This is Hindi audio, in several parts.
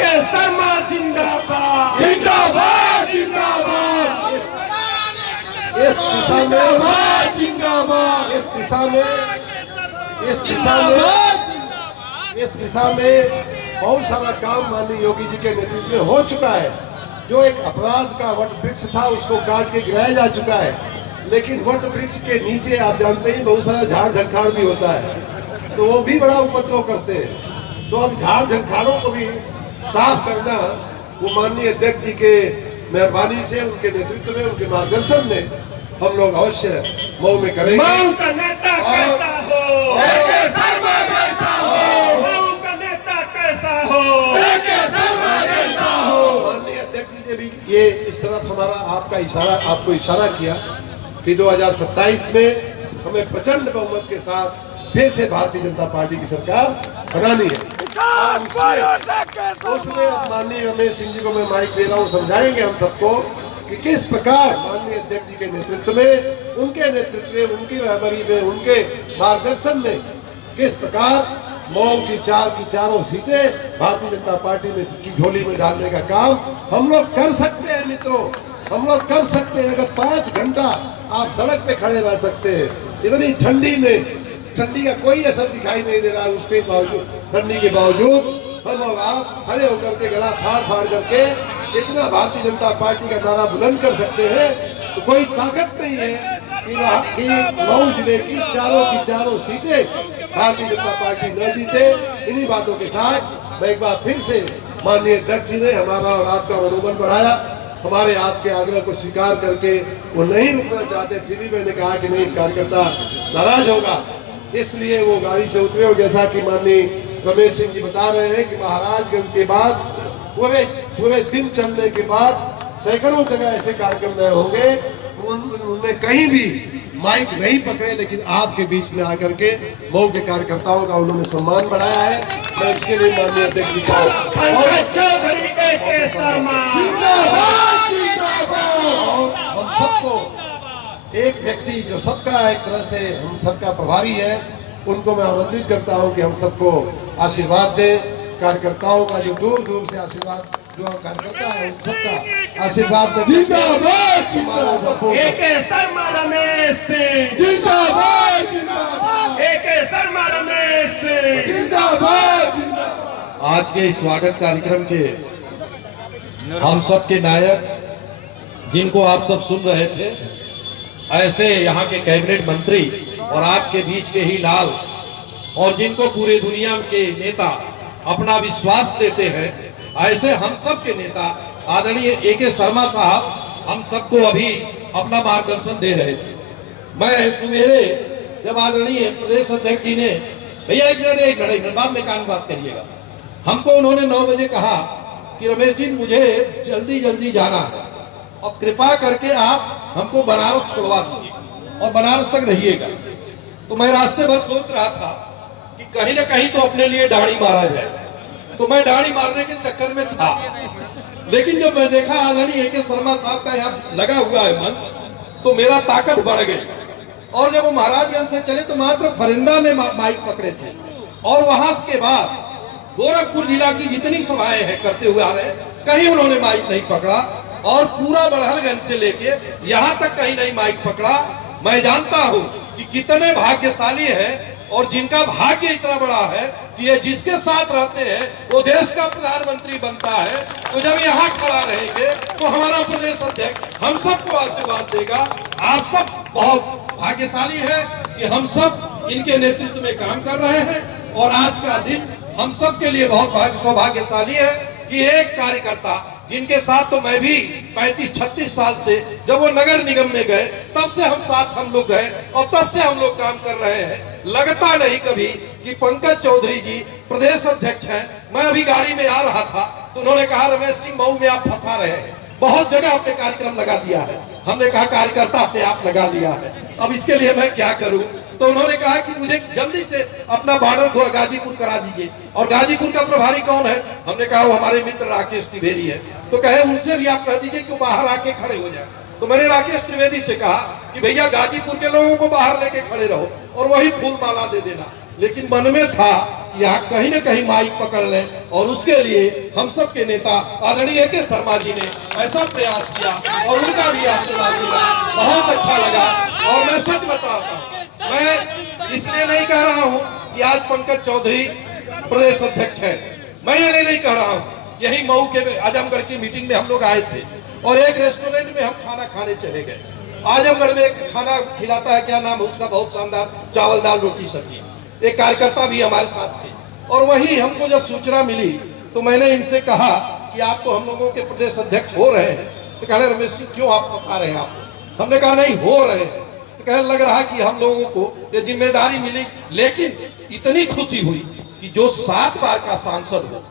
शर्मा जिंदाबाद जिंदाबाद जिंदाबाद। इस दिशा में जिंदाबाद इस दिशा में बहुत सारा काम माननीय योगी जी के नेतृत्व में हो चुका है। जो एक अपराध का वट वृक्ष था उसको काट के गिराया जा चुका है, लेकिन वट वृक्ष के नीचे आप जानते ही बहुत सारा झाड़ झंखाड़ भी होता है, तो वो भी बड़ा उपद्रव करते हैं। तो अब झाड़ झंखाड़ों को भी साफ करना वो माननीय अध्यक्ष जी के मेहरबानी से, उनके नेतृत्व में, उनके मार्गदर्शन में हम लोग अवश्य मऊ में करेंगे। मऊ का नेता कैसा हो, शर्मा जैसा हो, मऊ का नेता कैसा हो, शर्मा जैसा हो। माननीय अध्यक्ष जी ने भी ये इस तरफ आपको इशारा किया कि 2027 में हमें प्रचंड बहुमत के साथ फिर से भारतीय जनता पार्टी की सरकार बनानी है। उसमें माननीय रमेश सिंह जी को मैं माइक दे रहा हूँ, समझाएंगे हम सबको कि किस प्रकार माननीय अध्यक्ष जी के नेतृत्व में, उनके नेतृत्व में, उनकी रहबरी में, उनके मार्गदर्शन में किस प्रकार मऊ की चारों सीटें भारतीय जनता पार्टी में की झोली में डालने का काम हम लोग कर सकते हैं। मित्रों, हम लोग कर सकते हैं। अगर 5 घंटा आप सड़क पे खड़े रह सकते हैं, इतनी ठंडी में, ठंडी का कोई असर दिखाई नहीं दे रहा है, उसके बावजूद, ठंडी के बावजूद हम और आप खड़े होकर के गला फाड़ करके इतना भारतीय जनता पार्टी का नारा बुलंद कर सकते हैं, तो कोई ताकत नहीं है कि मऊ जिले की चारों सीटें भारतीय जनता पार्टी न जीते। इन्हीं बातों के साथ मैं एक बार फिर से माननीय अध्यक्ष जी ने हमारा और आपका मनोबल बढ़ाया, हमारे आपके आग्रह को स्वीकार करके वो नहीं रुकना चाहते, फिर भी मैंने कहा कि नहीं, कार्यकर्ता नाराज होगा, इसलिए वो गाड़ी से उतरे। और जैसा कि माननीय रमेश सिंह जी बता रहे हैं कि महाराजगंज के बाद पूरे दिन चलने के बाद सैकड़ों जगह ऐसे कार्यक्रम रहे होंगे, उनने कहीं भी माइक नहीं पकड़े, लेकिन आपके बीच में आकर के मऊ के कार्यकर्ताओं का उन्होंने सम्मान बढ़ाया है। मैं इसके लिए माननीय अध्यक्ष जी का और हम सबको एक व्यक्ति जो सबका एक तरह से हम सबका प्रभारी है, उनको मैं आमंत्रित करता हूं कि हम सबको आशीर्वाद दें। कार्यकर्ताओं का जो दूर दूर से आशीर्वाद, जो कार्यकर्ता है उन सबका आशीर्वाद दें। शर्मा रमेश सिंह जिंदाबाद जिंदाबाद शर्मा रमेश सिंह जिंदाबाद। आज के इस स्वागत कार्यक्रम के हम सब के नायक, जिनको आप सब सुन रहे थे, ऐसे यहाँ के कैबिनेट मंत्री और आपके बीच के ही लाल, और जिनको पूरे दुनिया के नेता अपना विश्वास देते हैं, ऐसे हम सब के नेता आदरणीय ए.के. शर्मा साहब हम सबको अभी अपना मार्गदर्शन दे रहे थे। मैं सवेरे जब आदरणीय प्रदेश अध्यक्ष जी ने, भैया एक मिनट बाद में कान बात करिएगा, हमको उन्होंने 9 बजे कहा कि रमेश जी मुझे जल्दी जाना है और कृपा करके आप हमको बनारस छोड़वा दीजिए और बनारस तक रहिएगा। तो मैं रास्ते भर सोच रहा था कि कहीं ना कहीं तो अपने लिए दाढ़ी मारा जाए, तो मैं दाढ़ी मारने के चक्कर में था, लेकिन जब मैं देखा आदरणीय ए.के. शर्मा साहब का यहाँ लगा हुआ है मंच, तो मेरा ताकत बढ़ गई। और जब वो महाराजगंज से चले तो मात्र फरिंदा में माइक पकड़े थे, और वहां के बाद गोरखपुर जिला की जितनी सभाएं हैं करते हुए आ रहे, कहीं उन्होंने माइक नहीं पकड़ा, और पूरा बड़हलगंज से लेके यहाँ तक कहीं नहीं माइक पकड़ा। मैं जानता हूँ कि कितने भाग्यशाली हैं, और जिनका भाग्य इतना बड़ा है कि ये जिसके साथ रहते हैं वो देश का प्रधानमंत्री बनता है। तो जब यहाँ खड़ा रहेंगे तो हमारा प्रदेश अध्यक्ष हम सबको आशीर्वाद देगा। आप सब बहुत भाग्यशाली हैं कि हम सब इनके नेतृत्व में काम कर रहे हैं, और आज का दिन हम सब के लिए बहुत सौभाग्यशाली है कि एक कार्यकर्ता, जिनके साथ तो मैं भी 35-36 साल से, जब वो नगर निगम में गए तब से हम लोग गए, और तब से हम लोग काम कर रहे हैं। लगता नहीं कभी कि पंकज चौधरी जी प्रदेश अध्यक्ष हैं। मैं अभी गाड़ी में आ रहा था तो उन्होंने कहा रमेश सिंह मऊ में आप फंसा रहे हैं, बहुत जगह आपने कार्यक्रम लगा दिया है। हमने कहा कार्यकर्ता आपने आप लगा लिया है, अब इसके लिए मैं क्या करूं? तो उन्होंने कहा कि मुझे जल्दी से अपना बॉर्डर गाजीपुर करा दीजिए। और गाजीपुर का प्रभारी कौन है? हमने कहा वो हमारे मित्र राकेश त्रिवेदी है। तो कहे उनसे भी आप कह दीजिए कि वो बाहर आके खड़े हो जाए। तो मैंने राकेश त्रिवेदी से कहा कि भैया गाजीपुर के लोगों को बाहर लेके खड़े रहो और वही फूल माला दे देना। लेकिन मन में था यहाँ कहीं न कहीं माइक पकड़ लें, और उसके लिए हम सब के नेता आदरणीय के शर्मा जी ने ऐसा प्रयास किया और उनका भी आशीर्वाद मिला, बहुत अच्छा लगा। और मैं सच बताता हूँ, मैं इसलिए नहीं कह रहा हूँ कि आज पंकज चौधरी प्रदेश अध्यक्ष है, मैं ये नहीं कह रहा हूँ। यही मऊ के आजमगढ़ की मीटिंग में हम लोग आए थे और एक रेस्टोरेंट में हम खाना खाने चले गए। आजमगढ़ में एक खाना खिलाता है, क्या नाम है उसका, बहुत शानदार, चावल दाल रोटी सब्जी। एक कार्यकर्ता भी हमारे साथ थे और वही हमको जब सूचना मिली तो मैंने इनसे कहा कि आप तो हम लोगों के प्रदेश अध्यक्ष हो रहे हैं। तो कह रहे रमेश सिंह क्यों आप फंसा रहे हैं आपको? हमने कहा नहीं हो रहे हैं। तो कह लग रहा कि हम लोगों को ये जिम्मेदारी मिली, लेकिन इतनी खुशी हुई कि जो 7 बार का सांसद हो,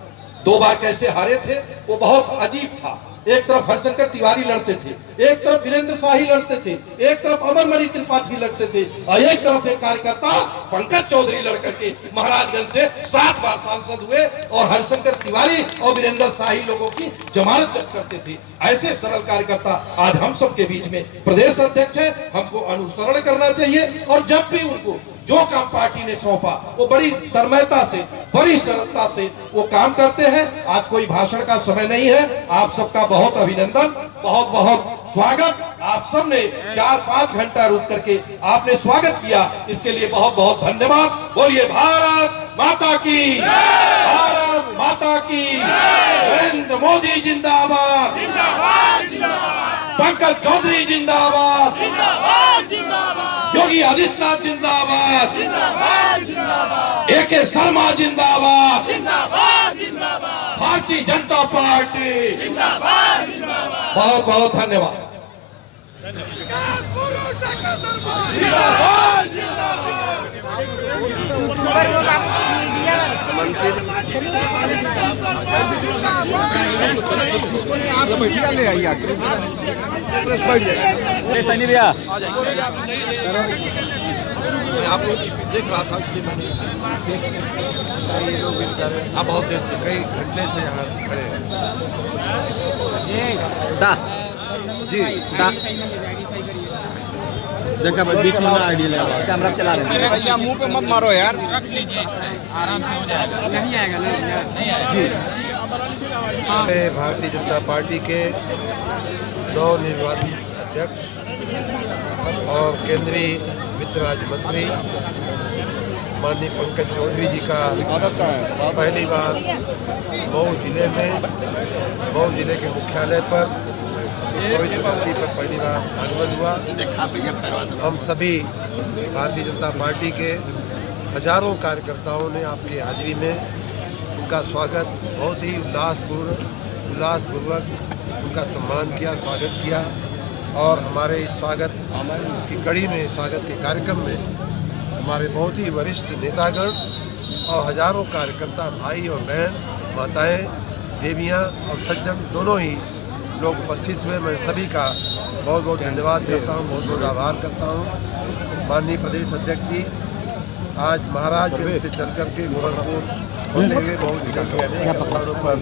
2 बार कैसे हारे थे वो बहुत अजीब था। एक तरफ हरिशंकर तिवारी लड़ते थे, एक तरफ वीरेंद्र शाही लड़ते थे, एक तरफ अमरमणि त्रिपाठी लड़ते थे और एक तरफ एक कार्यकर्ता पंकज चौधरी लड़कर के महाराजगंज से 7 बार सांसद हुए और हरिशंकर तिवारी और वीरेंद्र शाही लोगों की जमानत जब्त करते थे। ऐसे सरल कार्यकर्ता आज हम सबके बीच में प्रदेश अध्यक्ष है, हमको अनुसरण करना चाहिए और जब भी उनको जो काम पार्टी ने सौंपा वो बड़ी तन्मयता से, बड़ी सरलता से वो काम करते हैं। आज कोई भाषण का समय नहीं है, आप सबका बहुत अभिनंदन, बहुत बहुत स्वागत। आप सबने 4-5 घंटा रुक करके आपने स्वागत किया, इसके लिए बहुत बहुत धन्यवाद। बोलिए भारत माता की, भारत माता की, नरेंद्र मोदी जिंदाबाद, पंकज चौधरी जिंदाबाद, योगी आदित्यनाथ जिंदाबाद, AK शर्मा जिंदाबाद, भारतीय जनता पार्टी बहुत बहुत धन्यवाद। मैं आप लोग देख रहा था इसलिए मैंने आप बहुत देर से, कई घंटे से यहाँ खड़े हैं। देखा भाई बीच में आइडिया लगा कैमरा चला रहे हैं भैया, मुंह पे मत मारो यार, रख लीजिए, इसमें आराम से हो जाएगा। नहीं आएगा, नहीं आएगा जी। भारतीय जनता पार्टी के नवनिर्वाचित अध्यक्ष और केंद्रीय वित्त राज्य मंत्री माननीय पंकज चौधरी जी का पहली बार मऊ जिले में, मऊ जिले के मुख्यालय पर पवित्र धरती पर पहली बार आगमन हुआ। हम सभी भारतीय जनता पार्टी के हजारों कार्यकर्ताओं ने आपकी हाजिरी में उनका स्वागत बहुत ही उल्लासपूर्वक उनका सम्मान किया, स्वागत किया। और हमारे इस स्वागत की कड़ी में, स्वागत के कार्यक्रम में हमारे बहुत ही वरिष्ठ नेतागण और हजारों कार्यकर्ता, भाई और बहन, माताएं, देवियां और सज्जन दोनों ही लोग उपस्थित हुए। मैं सभी का बहुत बहुत धन्यवाद करता हूं, बहुत बहुत आभार करता हूं। माननीय प्रदेश अध्यक्ष जी आज महाराजगंज से चल कर के गोरखपुर होते हुए बहुत जिले के अनेक स्थानों पर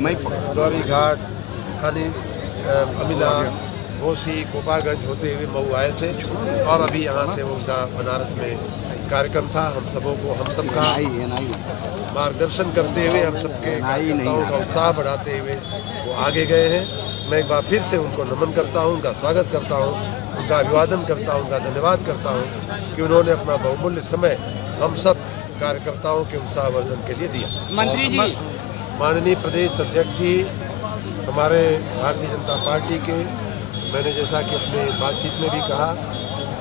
गौरी घाट, थानी, अमिला, घोसी, गोपागंज होते हुए मऊ आए थे और अभी यहाँ से उनका बनारस में कार्यक्रम था। हम सबका मार्गदर्शन करते हुए, हम सबके कार्यकर्ताओं का उत्साह बढ़ाते हुए वो आगे गए हैं। मैं एक बार फिर से उनको नमन करता हूं, उनका स्वागत करता हूं, उनका अभिवादन करता हूं, उनका धन्यवाद करता हूं कि उन्होंने अपना बहुमूल्य समय हम सब कार्यकर्ताओं के उत्साहवर्धन के लिए दिया। मंत्री जी, माननीय प्रदेश अध्यक्ष जी हमारे भारतीय जनता पार्टी के, मैंने जैसा कि अपने बातचीत में भी कहा,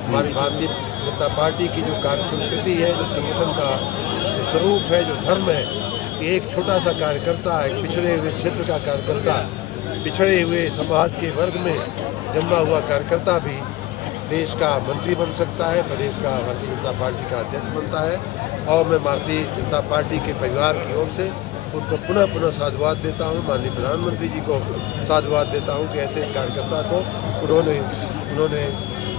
हमारी भारतीय जनता पार्टी की जो कार्य संस्कृति है, जो संगठन का जो स्वरूप है, जो धर्म है, कि एक छोटा सा कार्यकर्ता, एक पिछड़े हुए क्षेत्र का कार्यकर्ता, पिछड़े हुए समाज के वर्ग में जन्मा हुआ कार्यकर्ता भी देश का मंत्री बन सकता है, प्रदेश का भारतीय जनता पार्टी का अध्यक्ष बनता है। और मैं भारतीय जनता पार्टी के परिवार की ओर से उनको पुनः साधुवाद देता हूं, माननीय प्रधानमंत्री जी को साधुवाद देता हूं कि ऐसे कार्यकर्ता को उन्होंने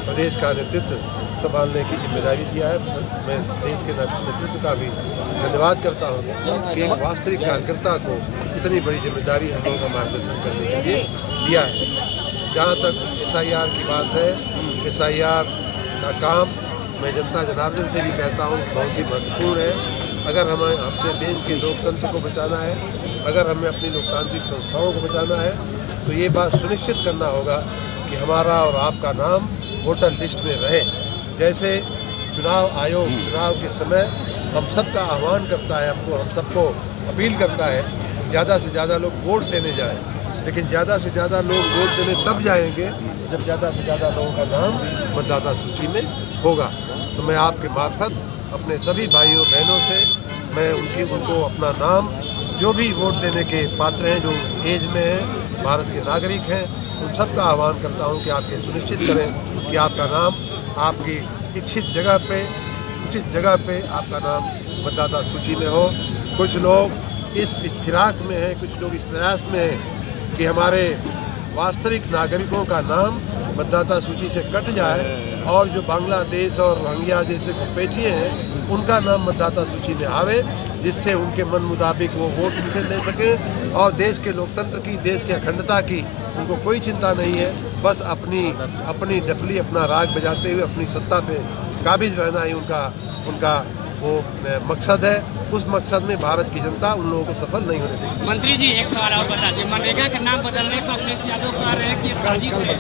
प्रदेश का नेतृत्व संभालने की जिम्मेदारी दिया है। मैं देश के नेतृत्व का भी धन्यवाद करता हूं कि एक वास्तविक कार्यकर्ता को इतनी बड़ी जिम्मेदारी हम लोगों का मार्गदर्शन करने के लिए दिया है। जहाँ तक SIR की बात है, SIR का काम मैं जनता जनार्दन से भी कहता हूँ बहुत ही महत्वपूर्ण है अगर हमें अपने देश के लोकतंत्र को बचाना है, अगर हमें अपनी लोकतांत्रिक संस्थाओं को बचाना है, तो ये बात सुनिश्चित करना होगा कि हमारा और आपका नाम वोटर लिस्ट में रहे। जैसे चुनाव आयोग चुनाव के समय हम सबका आह्वान करता है, हम सबको अपील करता है, ज़्यादा से ज़्यादा लोग वोट देने जाएं। लेकिन ज़्यादा से ज़्यादा लोग वोट देने तब जाएंगे जब ज़्यादा से ज़्यादा लोगों का नाम मतदाता सूची में होगा। तो मैं आपके मार्फत अपने सभी भाइयों बहनों से मैं उनको अपना नाम, जो भी वोट देने के पात्र हैं, जो उस एज में हैं, भारत के नागरिक हैं, उन सबका आह्वान करता हूं कि आप ये सुनिश्चित करें कि आपका नाम आपकी इच्छित जगह पे, उचित जगह पे आपका नाम मतदाता सूची में हो। कुछ लोग इस फिराक में हैं, कुछ लोग इस प्रयास में हैं कि हमारे वास्तविक नागरिकों का नाम मतदाता सूची से कट जाए और जो बांग्लादेश और रोहिंग्या जैसे घुसपैठिए हैं उनका नाम मतदाता सूची में आवे, जिससे उनके मन मुताबिक वो वोट से ले सकें और देश के लोकतंत्र की, देश की अखंडता की उनको कोई चिंता नहीं है। बस अपनी डफली, अपना राग बजाते हुए अपनी सत्ता पे काबिज रहना ही उनका वो मकसद है। उस मकसद में भारत की जनता उन लोगों को सफल नहीं होने देगी। मंत्री जी एक सवाल और बता दीजिए, मनरेगा का नाम बदलने को अखिलेश यादव कह रहे हैं कि ये साजिश है।